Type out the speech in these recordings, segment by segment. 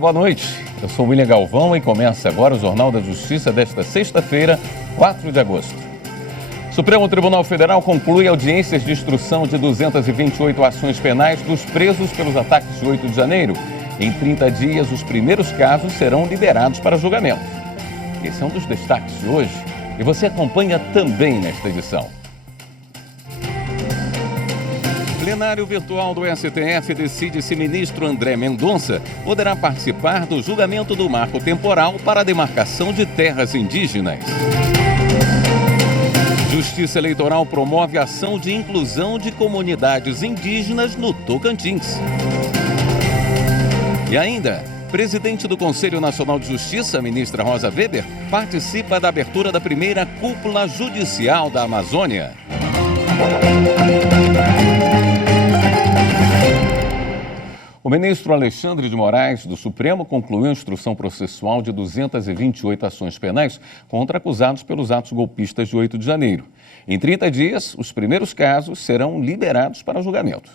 boa noite. Eu sou William Galvão e começa agora o Jornal da Justiça desta sexta-feira, 4 de agosto. Supremo Tribunal Federal conclui audiências de instrução de 228 ações penais dos presos pelos ataques de 8 de janeiro. Em 30 dias, os primeiros casos serão liberados para julgamento. Esse é um dos destaques de hoje e você acompanha também nesta edição. O plenário virtual do STF decide se ministro André Mendonça poderá participar do julgamento do marco temporal para a demarcação de terras indígenas. Justiça Eleitoral promove ação de inclusão de comunidades indígenas no Tocantins. E ainda, presidente do Conselho Nacional de Justiça, ministra Rosa Weber, participa da abertura da primeira cúpula judicial da Amazônia. O ministro Alexandre de Moraes, do Supremo, concluiu a instrução processual de 228 ações penais contra acusados pelos atos golpistas de 8 de janeiro. Em 30 dias, os primeiros casos serão liberados para julgamento.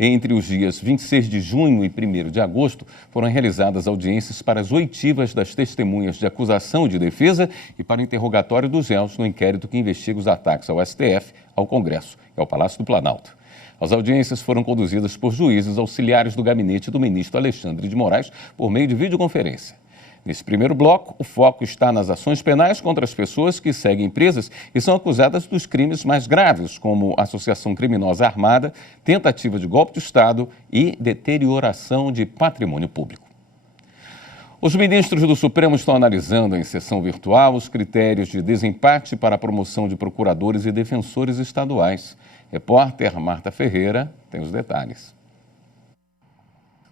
Entre os dias 26 de junho e 1º de agosto, foram realizadas audiências para as oitivas das testemunhas de acusação e de defesa e para interrogatório dos réus no inquérito que investiga os ataques ao STF, ao Congresso e ao Palácio do Planalto. As audiências foram conduzidas por juízes auxiliares do gabinete do ministro Alexandre de Moraes por meio de videoconferência. Nesse primeiro bloco, o foco está nas ações penais contra as pessoas que seguem presas e são acusadas dos crimes mais graves, como associação criminosa armada, tentativa de golpe de Estado e deterioração de patrimônio público. Os ministros do Supremo estão analisando em sessão virtual os critérios de desempate para a promoção de procuradores e defensores estaduais. Repórter Marta Ferreira tem os detalhes.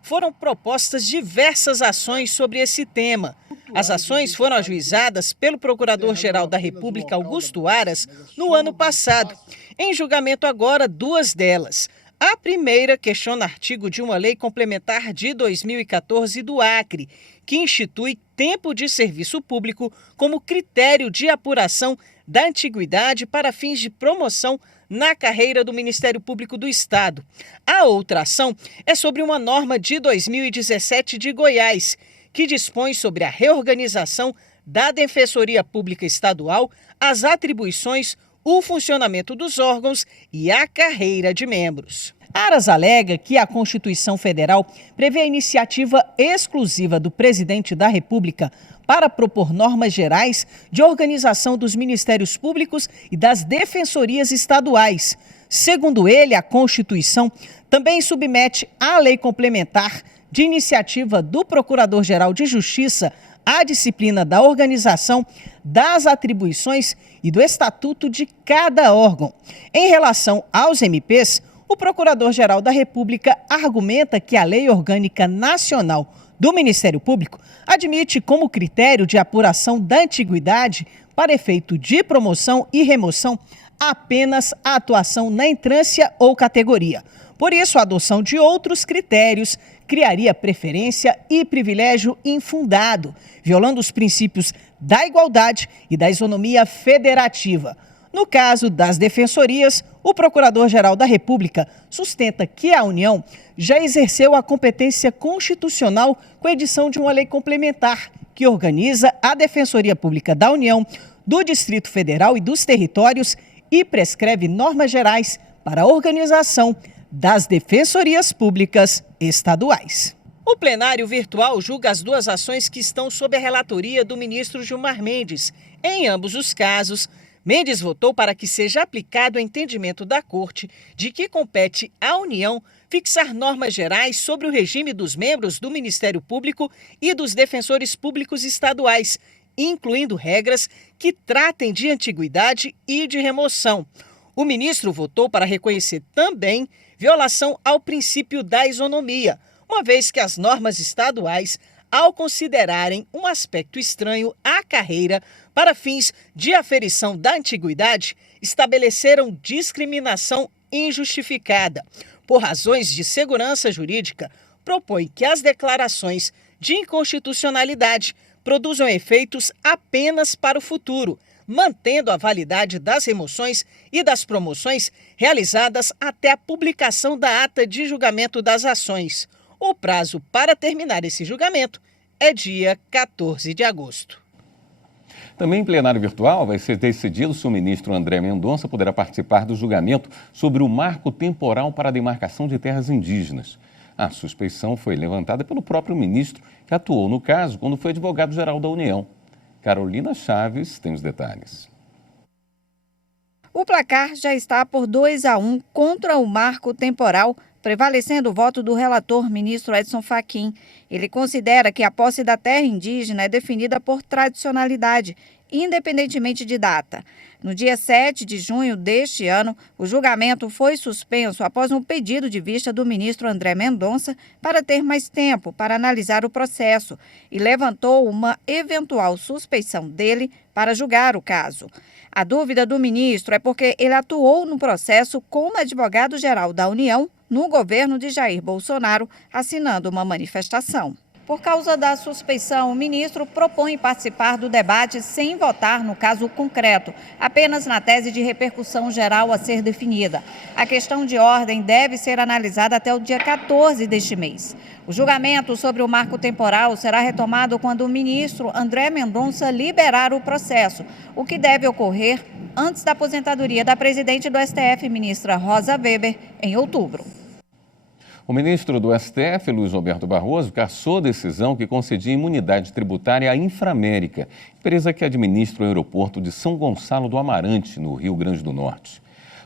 Foram propostas diversas ações sobre esse tema. As ações foram ajuizadas pelo Procurador-Geral da República, Augusto Aras, no ano passado. Em julgamento agora, 2 delas. A primeira questiona artigo de uma lei complementar de 2014 do Acre, que institui tempo de serviço público como critério de apuração da antiguidade para fins de promoção na carreira do Ministério Público do Estado. A outra ação é sobre uma norma de 2017 de Goiás, que dispõe sobre a reorganização da Defensoria Pública Estadual, as atribuições, o funcionamento dos órgãos e a carreira de membros. Aras alega que a Constituição Federal prevê a iniciativa exclusiva do presidente da República para propor normas gerais de organização dos ministérios públicos e das defensorias estaduais. Segundo ele, a Constituição também submete à lei complementar de iniciativa do Procurador-Geral de Justiça a disciplina da organização, das atribuições e do estatuto de cada órgão. Em relação aos MPs, o Procurador-Geral da República argumenta que a Lei Orgânica Nacional do Ministério Público admite como critério de apuração da antiguidade para efeito de promoção e remoção apenas a atuação na entrância ou categoria. Por isso, a adoção de outros critérios criaria preferência e privilégio infundado, violando os princípios da igualdade e da isonomia federativa. No caso das defensorias, o Procurador-Geral da República sustenta que a União já exerceu a competência constitucional com a edição de uma lei complementar que organiza a Defensoria Pública da União, do Distrito Federal e dos territórios e prescreve normas gerais para a organização das defensorias públicas estaduais. O plenário virtual julga as 2 ações que estão sob a relatoria do ministro Gilmar Mendes. Em ambos os casos, Mendes votou para que seja aplicado o entendimento da Corte de que compete à União fixar normas gerais sobre o regime dos membros do Ministério Público e dos defensores públicos estaduais, incluindo regras que tratem de antiguidade e de remoção. O ministro votou para reconhecer também violação ao princípio da isonomia, uma vez que as normas estaduais, ao considerarem um aspecto estranho à carreira para fins de aferição da antiguidade, estabeleceram discriminação injustificada. Por razões de segurança jurídica, propõe que as declarações de inconstitucionalidade produzam efeitos apenas para o futuro, mantendo a validade das remoções e das promoções realizadas até a publicação da ata de julgamento das ações. O prazo para terminar esse julgamento é dia 14 de agosto. Também em plenário virtual vai ser decidido se o ministro André Mendonça poderá participar do julgamento sobre o marco temporal para a demarcação de terras indígenas. A suspeição foi levantada pelo próprio ministro, que atuou no caso quando foi advogado-geral da União. Carolina Chaves tem os detalhes. O placar já está por 2-1 contra o marco temporal, prevalecendo o voto do relator, ministro Edson Fachin. Ele considera que a posse da terra indígena é definida por tradicionalidade, independentemente de data. No dia 7 de junho deste ano, o julgamento foi suspenso após um pedido de vista do ministro André Mendonça para ter mais tempo para analisar o processo e levantou uma eventual suspeição dele para julgar o caso. A dúvida do ministro é porque ele atuou no processo como advogado-geral da União no governo de Jair Bolsonaro, assinando uma manifestação. Por causa da suspeição, o ministro propõe participar do debate sem votar no caso concreto, apenas na tese de repercussão geral a ser definida. A questão de ordem deve ser analisada até o dia 14 deste mês. O julgamento sobre o marco temporal será retomado quando o ministro André Mendonça liberar o processo, o que deve ocorrer antes da aposentadoria da presidente do STF, ministra Rosa Weber, em outubro. O ministro do STF, Luiz Roberto Barroso, cassou a decisão que concedia imunidade tributária à Inframérica, empresa que administra o aeroporto de São Gonçalo do Amarante, no Rio Grande do Norte.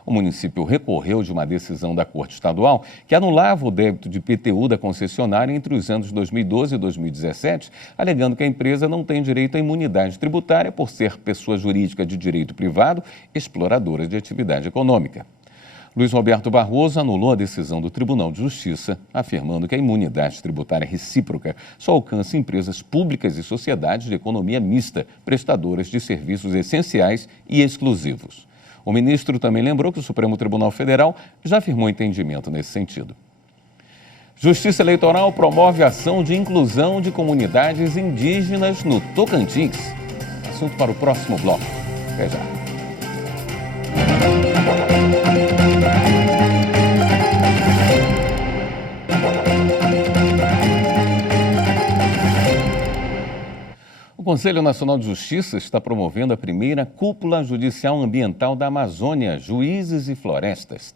O município recorreu de uma decisão da Corte Estadual que anulava o débito de IPTU da concessionária entre os anos 2012 e 2017, alegando que a empresa não tem direito à imunidade tributária por ser pessoa jurídica de direito privado, exploradora de atividade econômica. Luiz Roberto Barroso anulou a decisão do Tribunal de Justiça, afirmando que a imunidade tributária recíproca só alcança empresas públicas e sociedades de economia mista, prestadoras de serviços essenciais e exclusivos. O ministro também lembrou que o Supremo Tribunal Federal já firmou entendimento nesse sentido. Justiça Eleitoral promove ação de inclusão de comunidades indígenas no Tocantins. Assunto para o próximo bloco. Até já. O Conselho Nacional de Justiça está promovendo a primeira Cúpula Judicial Ambiental da Amazônia, Juízes e Florestas.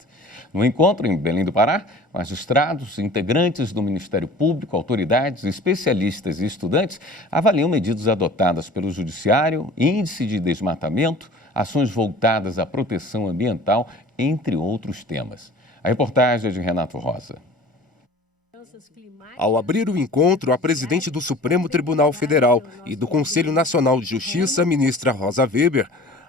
No encontro em Belém do Pará, magistrados, integrantes do Ministério Público, autoridades, especialistas e estudantes avaliam medidas adotadas pelo Judiciário, índice de desmatamento, ações voltadas à proteção ambiental, entre outros temas. A reportagem é de Renato Rosa. Ao abrir o encontro, a presidente do Supremo Tribunal Federal e do Conselho Nacional de Justiça, ministra Rosa Weber,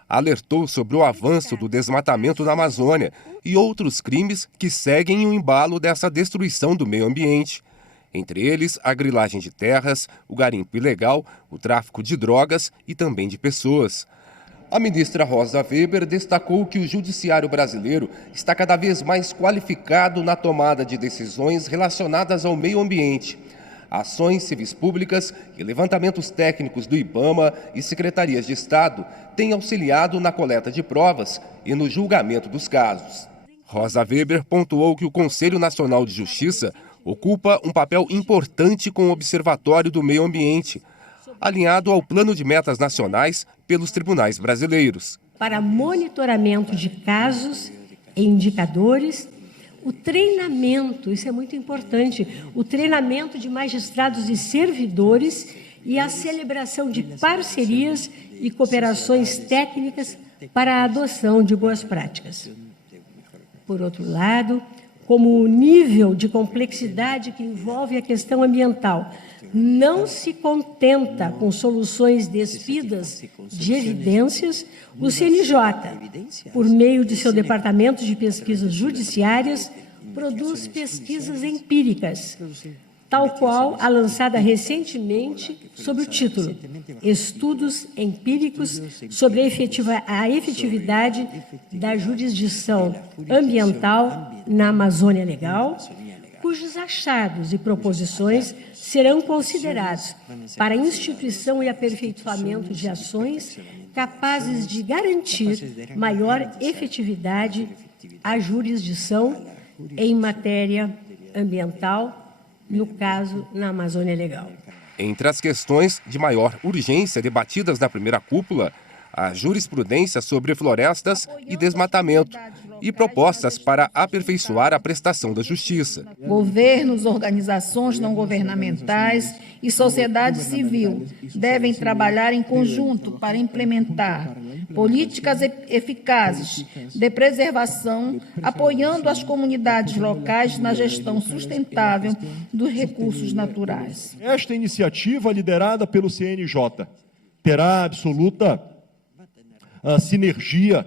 alertou sobre o avanço do desmatamento na Amazônia e outros crimes que seguem o embalo dessa destruição do meio ambiente. Entre eles, a grilagem de terras, o garimpo ilegal, o tráfico de drogas e também de pessoas. A ministra Rosa Weber destacou que o judiciário brasileiro está cada vez mais qualificado na tomada de decisões relacionadas ao meio ambiente. Ações civis públicas e levantamentos técnicos do IBAMA e secretarias de Estado têm auxiliado na coleta de provas e no julgamento dos casos. Rosa Weber pontuou que o Conselho Nacional de Justiça ocupa um papel importante com o Observatório do Meio Ambiente, alinhado ao Plano de Metas Nacionais pelos tribunais brasileiros. Para monitoramento de casos e indicadores, o treinamento, isso é muito importante, o treinamento de magistrados e servidores e a celebração de parcerias e cooperações técnicas para a adoção de boas práticas. Por outro lado, como o nível de complexidade que envolve a questão ambiental não se contenta com soluções despidas de evidências, o CNJ, por meio de seu Departamento de Pesquisas Judiciárias, produz pesquisas empíricas, tal qual a lançada recentemente sob o título Estudos Empíricos sobre a efetividade da jurisdição ambiental na Amazônia Legal, cujos achados e proposições serão considerados para a instituição e aperfeiçoamento de ações capazes de garantir maior efetividade à jurisdição em matéria ambiental no caso, na Amazônia Legal. Entre as questões de maior urgência debatidas na primeira cúpula, a jurisprudência sobre florestas e desmatamento e propostas para aperfeiçoar a prestação da justiça. Governos, organizações não governamentais e sociedade civil devem trabalhar em conjunto para implementar políticas eficazes de preservação, apoiando as comunidades locais na gestão sustentável dos recursos naturais. Esta iniciativa, liderada pelo CNJ, terá absoluta sinergia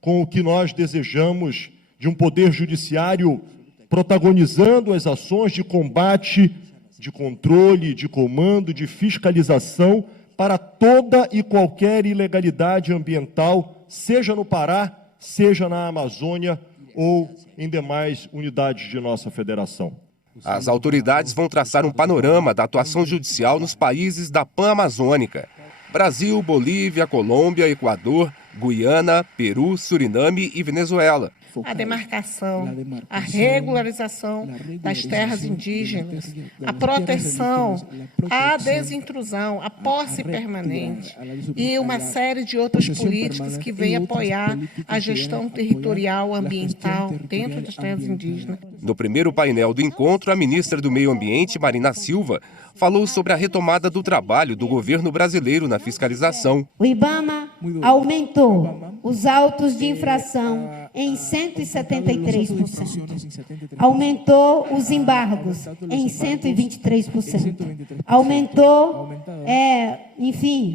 com o que nós desejamos de um poder judiciário protagonizando as ações de combate, de controle, de comando, de fiscalização para toda e qualquer ilegalidade ambiental, seja no Pará, seja na Amazônia ou em demais unidades de nossa federação. As autoridades vão traçar um panorama da atuação judicial nos países da Pan-Amazônica: Brasil, Bolívia, Colômbia, Equador, Guiana, Peru, Suriname e Venezuela. A demarcação, a regularização das terras indígenas, a proteção, a desintrusão, a posse permanente e uma série de outras políticas que vêm apoiar a gestão territorial ambiental dentro das terras indígenas. No primeiro painel do encontro, a ministra do Meio Ambiente, Marina Silva, falou sobre a retomada do trabalho do governo brasileiro na fiscalização. O IBAMA aumentou os autos de infração em 173%. Aumentou os embargos em 123%. Aumentou,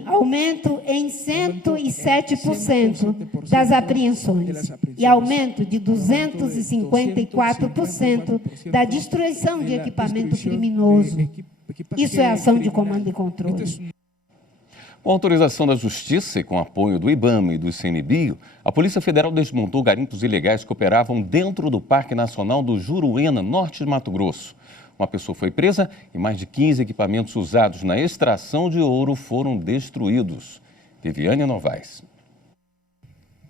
aumento em 107% das apreensões. E aumento de 254% da destruição de equipamento criminoso. Isso é ação de comando e controle. Com autorização da Justiça e com apoio do IBAMA e do ICMBio, a Polícia Federal desmontou garimpos ilegais que operavam dentro do Parque Nacional do Juruena, norte de Mato Grosso. Uma pessoa foi presa e mais de 15 equipamentos usados na extração de ouro foram destruídos. Viviane Novaes.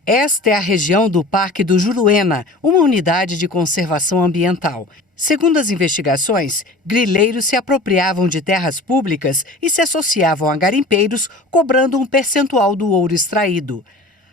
Esta é a região do Parque do Juruena, uma unidade de conservação ambiental. Segundo as investigações, grileiros se apropriavam de terras públicas e se associavam a garimpeiros, cobrando um percentual do ouro extraído.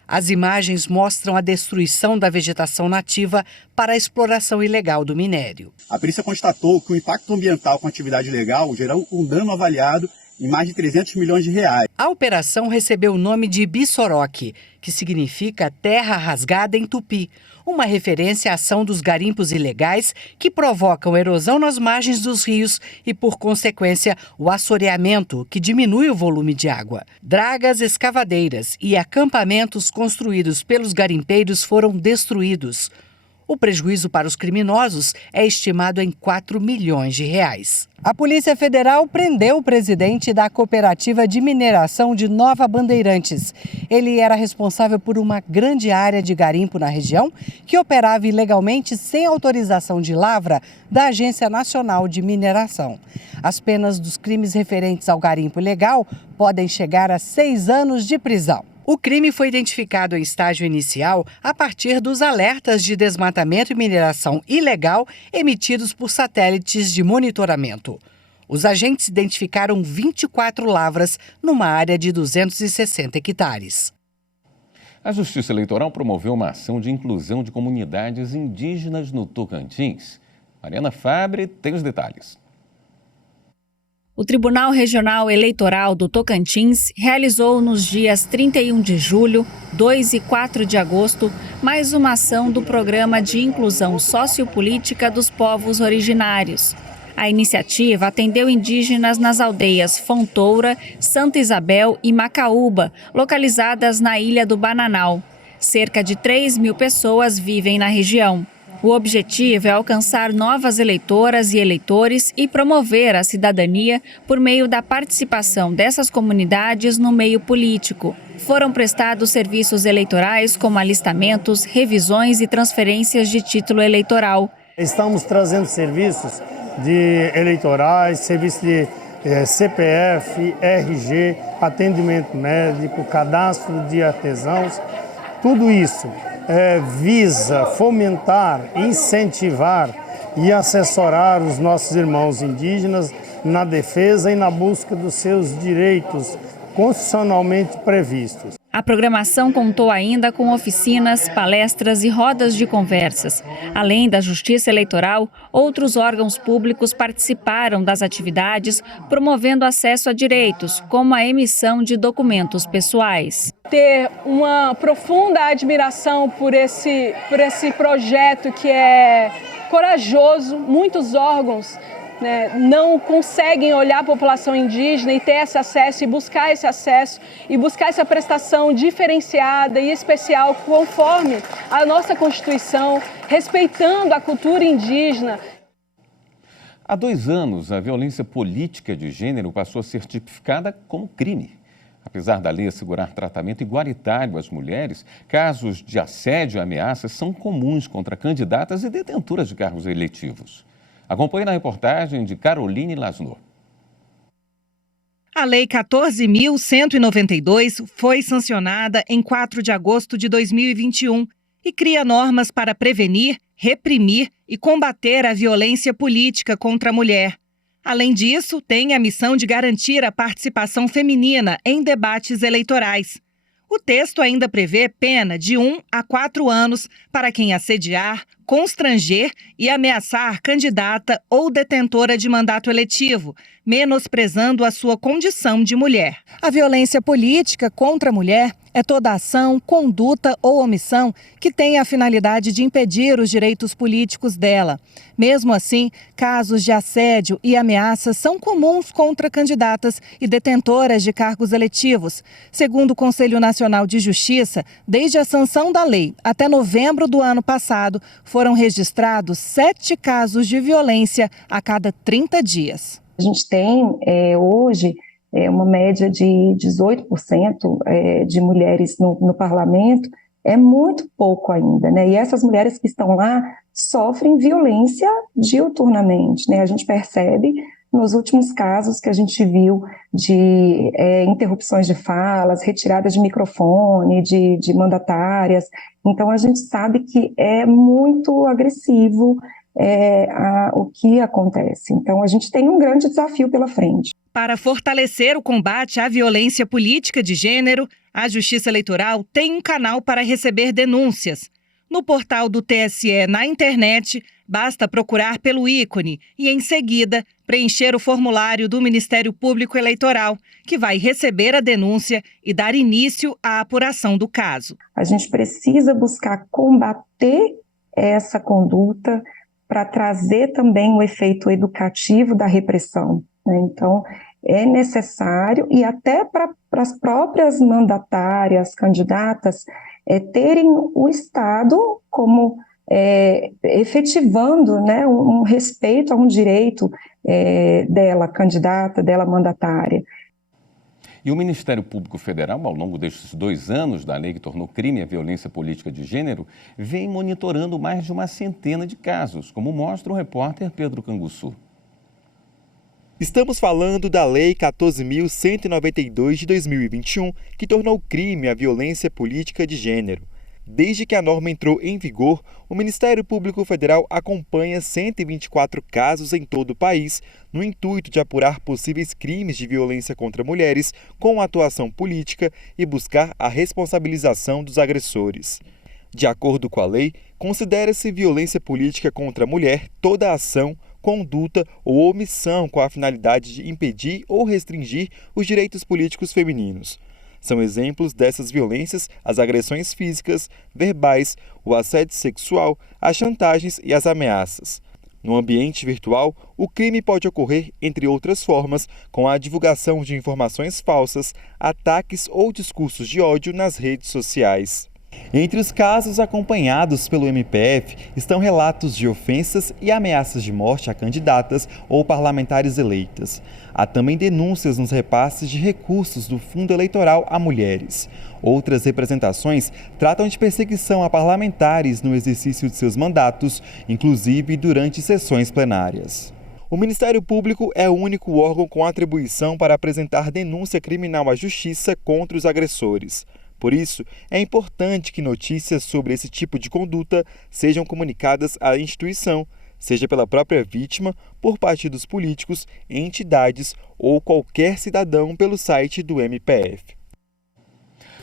As imagens mostram a destruição da vegetação nativa para a exploração ilegal do minério. A perícia constatou que o impacto ambiental com a atividade ilegal gerou um dano avaliado em mais de 300 milhões de reais. A operação recebeu o nome de Bissoroque, que significa terra rasgada em tupi, uma referência à ação dos garimpos ilegais que provocam erosão nas margens dos rios e, por consequência, o assoreamento, que diminui o volume de água. Dragas escavadeiras e acampamentos construídos pelos garimpeiros foram destruídos. O prejuízo para os criminosos é estimado em 4 milhões de reais. A Polícia Federal prendeu o presidente da Cooperativa de Mineração de Nova Bandeirantes. Ele era responsável por uma grande área de garimpo na região que operava ilegalmente sem autorização de lavra da Agência Nacional de Mineração. As penas dos crimes referentes ao garimpo ilegal podem chegar a 6 anos de prisão. O crime foi identificado em estágio inicial a partir dos alertas de desmatamento e mineração ilegal emitidos por satélites de monitoramento. Os agentes identificaram 24 lavras numa área de 260 hectares. A Justiça Eleitoral promoveu uma ação de inclusão de comunidades indígenas no Tocantins. Mariana Fabre tem os detalhes. O Tribunal Regional Eleitoral do Tocantins realizou nos dias 31 de julho, 2 e 4 de agosto, mais uma ação do Programa de Inclusão Sociopolítica dos Povos Originários. A iniciativa atendeu indígenas nas aldeias Fontoura, Santa Isabel e Macaúba, localizadas na Ilha do Bananal. Cerca de 3.000 pessoas vivem na região. O objetivo é alcançar novas eleitoras e eleitores e promover a cidadania por meio da participação dessas comunidades no meio político. Foram prestados serviços eleitorais como alistamentos, revisões e transferências de título eleitoral. Estamos trazendo serviços de eleitorais, serviços de CPF, RG, atendimento médico, cadastro de artesãos, tudo isso visa fomentar, incentivar e assessorar os nossos irmãos indígenas na defesa e na busca dos seus direitos constitucionalmente previstos. A programação contou ainda com oficinas, palestras e rodas de conversas. Além da Justiça Eleitoral, outros órgãos públicos participaram das atividades, promovendo acesso a direitos, como a emissão de documentos pessoais. Ter uma profunda admiração por esse projeto que é corajoso. Muitos órgãos não conseguem olhar a população indígena e ter esse acesso e buscar essa prestação diferenciada e especial conforme a nossa Constituição, respeitando a cultura indígena. Há 2 anos, a violência política de gênero passou a ser tipificada como crime. Apesar da lei assegurar tratamento igualitário às mulheres, casos de assédio e ameaças são comuns contra candidatas e detentoras de cargos eletivos. Acompanhe na reportagem de Caroline Lasnor. A Lei 14.192 foi sancionada em 4 de agosto de 2021 e cria normas para prevenir, reprimir e combater a violência política contra a mulher. Além disso, tem a missão de garantir a participação feminina em debates eleitorais. O texto ainda prevê pena de 1 a 4 anos para quem assediar, constranger e ameaçar candidata ou detentora de mandato eletivo, menosprezando a sua condição de mulher. A violência política contra a mulher é toda ação, conduta ou omissão que tem a finalidade de impedir os direitos políticos dela. Mesmo assim, casos de assédio e ameaças são comuns contra candidatas e detentoras de cargos eletivos. Segundo o Conselho Nacional de Justiça, desde a sanção da lei até novembro do ano passado, foram registrados 7 casos de violência a cada 30 dias. A gente tem hoje uma média de 18% de mulheres no parlamento, é muito pouco ainda, né? E essas mulheres que estão lá sofrem violência diuturnamente, né? A gente percebe nos últimos casos que a gente viu de interrupções de falas, retiradas de microfone, de mandatárias. Então a gente sabe que é muito agressivo o que acontece. Então a gente tem um grande desafio pela frente. Para fortalecer o combate à violência política de gênero, a Justiça Eleitoral tem um canal para receber denúncias. No portal do TSE na internet, basta procurar pelo ícone e, em seguida, preencher o formulário do Ministério Público Eleitoral, que vai receber a denúncia e dar início à apuração do caso. A gente precisa buscar combater essa conduta para trazer também o efeito educativo da repressão, né? Então, é necessário, e até para as próprias mandatárias, candidatas, terem o Estado como efetivando, né, um respeito a um direito dela, candidata, dela, mandatária. E o Ministério Público Federal, ao longo destes 2 anos da lei que tornou crime a violência política de gênero, vem monitorando mais de uma centena de casos, como mostra o repórter Pedro Canguçu. Estamos falando da Lei 14.192 de 2021, que tornou crime a violência política de gênero. Desde que a norma entrou em vigor, o Ministério Público Federal acompanha 124 casos em todo o país, no intuito de apurar possíveis crimes de violência contra mulheres com atuação política e buscar a responsabilização dos agressores. De acordo com a lei, considera-se violência política contra a mulher toda ação, conduta ou omissão com a finalidade de impedir ou restringir os direitos políticos femininos. São exemplos dessas violências as agressões físicas, verbais, o assédio sexual, as chantagens e as ameaças. No ambiente virtual, o crime pode ocorrer, entre outras formas, com a divulgação de informações falsas, ataques ou discursos de ódio nas redes sociais. Entre os casos acompanhados pelo MPF estão relatos de ofensas e ameaças de morte a candidatas ou parlamentares eleitas. Há também denúncias nos repasses de recursos do Fundo Eleitoral a mulheres. Outras representações tratam de perseguição a parlamentares no exercício de seus mandatos, inclusive durante sessões plenárias. O Ministério Público é o único órgão com atribuição para apresentar denúncia criminal à Justiça contra os agressores. Por isso, é importante que notícias sobre esse tipo de conduta sejam comunicadas à instituição, seja pela própria vítima, por partidos políticos, entidades ou qualquer cidadão pelo site do MPF.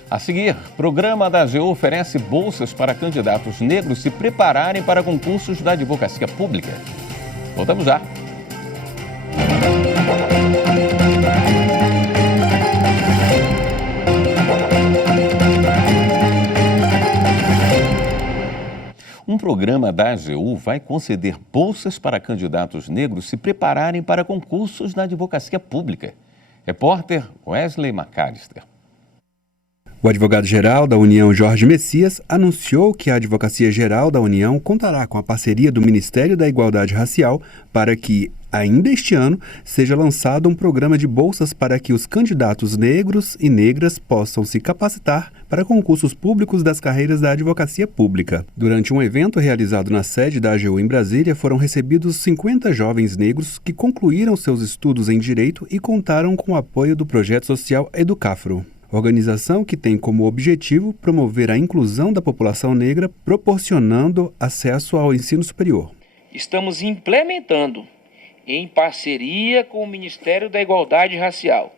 A seguir, o programa da AGU oferece bolsas para candidatos negros se prepararem para concursos da Advocacia Pública. Voltamos já. Um programa da AGU vai conceder bolsas para candidatos negros se prepararem para concursos na Advocacia Pública. Repórter Wesley McAllister. O advogado-geral da União, Jorge Messias, anunciou que a Advocacia Geral da União contará com a parceria do Ministério da Igualdade Racial para que, ainda este ano, seja lançado um programa de bolsas para que os candidatos negros e negras possam se capacitar para concursos públicos das carreiras da Advocacia Pública. Durante um evento realizado na sede da AGU em Brasília, foram recebidos 50 jovens negros que concluíram seus estudos em Direito e contaram com o apoio do projeto social Educafro. Organização que tem como objetivo promover a inclusão da população negra, proporcionando acesso ao ensino superior. Estamos implementando, em parceria com o Ministério da Igualdade Racial,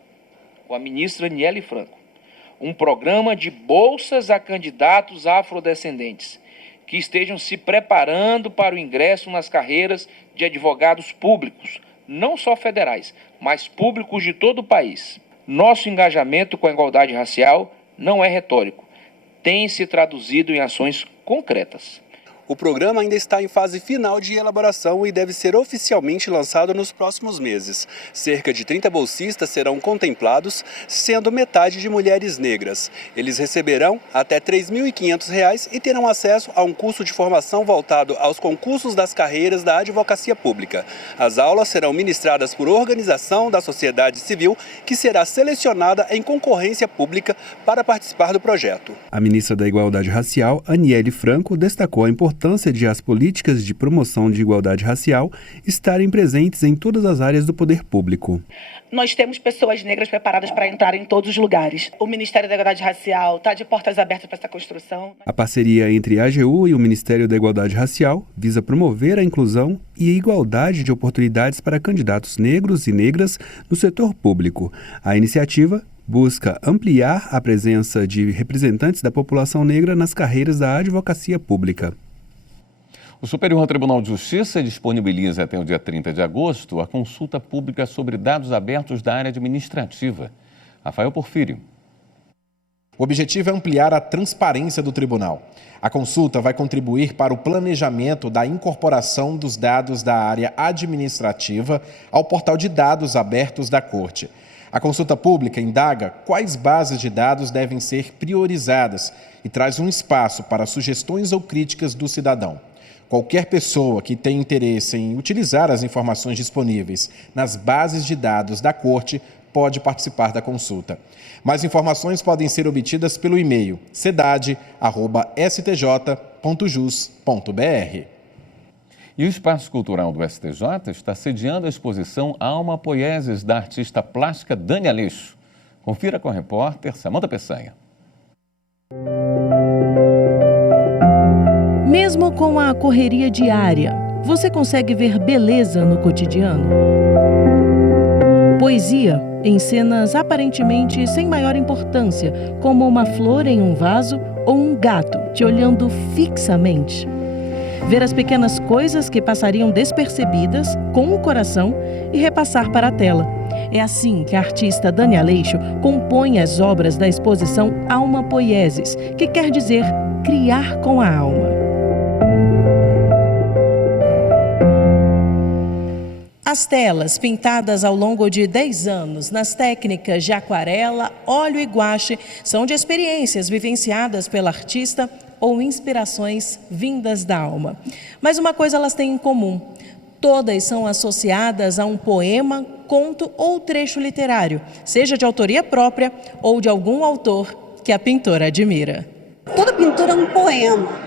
com a ministra Aniele Franco, um programa de bolsas a candidatos afrodescendentes que estejam se preparando para o ingresso nas carreiras de advogados públicos, não só federais, mas públicos de todo o país. Nosso engajamento com a igualdade racial não é retórico, tem se traduzido em ações concretas. O programa ainda está em fase final de elaboração e deve ser oficialmente lançado nos próximos meses. Cerca de 30 bolsistas serão contemplados, sendo metade de mulheres negras. Eles receberão até R$ 3.500 e terão acesso a um curso de formação voltado aos concursos das carreiras da Advocacia Pública. As aulas serão ministradas por organização da sociedade civil, que será selecionada em concorrência pública para participar do projeto. A ministra da Igualdade Racial, Aniele Franco, destacou a importância de as políticas de promoção de igualdade racial estarem presentes em todas as áreas do poder público. Nós temos pessoas negras preparadas para entrar em todos os lugares. O Ministério da Igualdade Racial está de portas abertas para essa construção. A parceria entre a AGU e o Ministério da Igualdade Racial visa promover a inclusão e a igualdade de oportunidades para candidatos negros e negras no setor público. A iniciativa busca ampliar a presença de representantes da população negra nas carreiras da advocacia pública. O Superior Tribunal de Justiça disponibiliza até o dia 30 de agosto a consulta pública sobre dados abertos da área administrativa. Rafael Porfírio. O objetivo é ampliar a transparência do tribunal. A consulta vai contribuir para o planejamento da incorporação dos dados da área administrativa ao portal de dados abertos da Corte. A consulta pública indaga quais bases de dados devem ser priorizadas e traz um espaço para sugestões ou críticas do cidadão. Qualquer pessoa que tenha interesse em utilizar as informações disponíveis nas bases de dados da Corte pode participar da consulta. Mais informações podem ser obtidas pelo e-mail cedade@stj.jus.br. E o Espaço Cultural do STJ está sediando a exposição Alma Poieses da artista plástica Dani Aleixo. Confira com a repórter Samanta Peçanha. Mesmo com a correria diária, você consegue ver beleza no cotidiano? Poesia em cenas aparentemente sem maior importância, como uma flor em um vaso ou um gato te olhando fixamente. Ver as pequenas coisas que passariam despercebidas com o coração e repassar para a tela. É assim que a artista Dani Aleixo compõe as obras da exposição Alma Poieses, que quer dizer criar com a alma. As telas, pintadas ao longo de 10 anos nas técnicas de aquarela, óleo e guache, são de experiências vivenciadas pela artista ou inspirações vindas da alma. Mas uma coisa elas têm em comum: todas são associadas a um poema, conto ou trecho literário, seja de autoria própria ou de algum autor que a pintora admira. Toda pintura é um poema.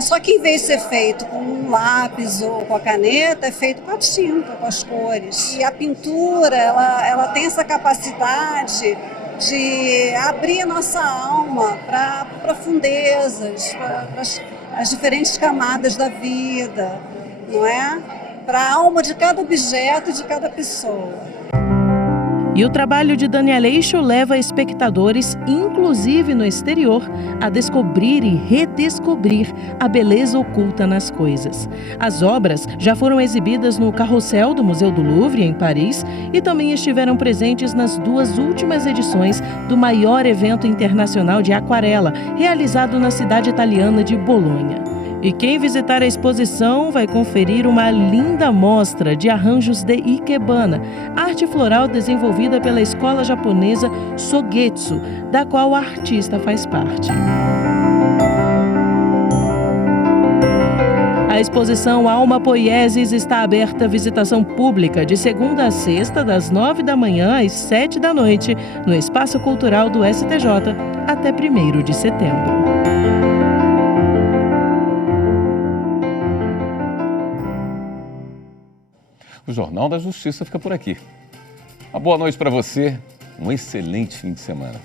Só que em vez de ser feito com um lápis ou com a caneta, é feito com a tinta, com as cores. E a pintura, ela tem essa capacidade de abrir a nossa alma para profundezas, para as diferentes camadas da vida. não é? Para a alma de cada objeto e de cada pessoa. E o trabalho de Daniel Eixo leva espectadores, inclusive no exterior, a descobrir e redescobrir a beleza oculta nas coisas. As obras já foram exibidas no Carrossel do Museu do Louvre, em Paris, e também estiveram presentes nas 2 últimas edições do maior evento internacional de aquarela, realizado na cidade italiana de Bolonha. E quem visitar a exposição vai conferir uma linda mostra de arranjos de ikebana, arte floral desenvolvida pela escola japonesa Sogetsu, da qual a artista faz parte. A exposição Alma Poiesis está aberta à visitação pública de segunda a sexta, das 9 da manhã às 7 da noite, no Espaço Cultural do STJ, até 1º de setembro. O Jornal da Justiça fica por aqui. Uma boa noite para você, um excelente fim de semana.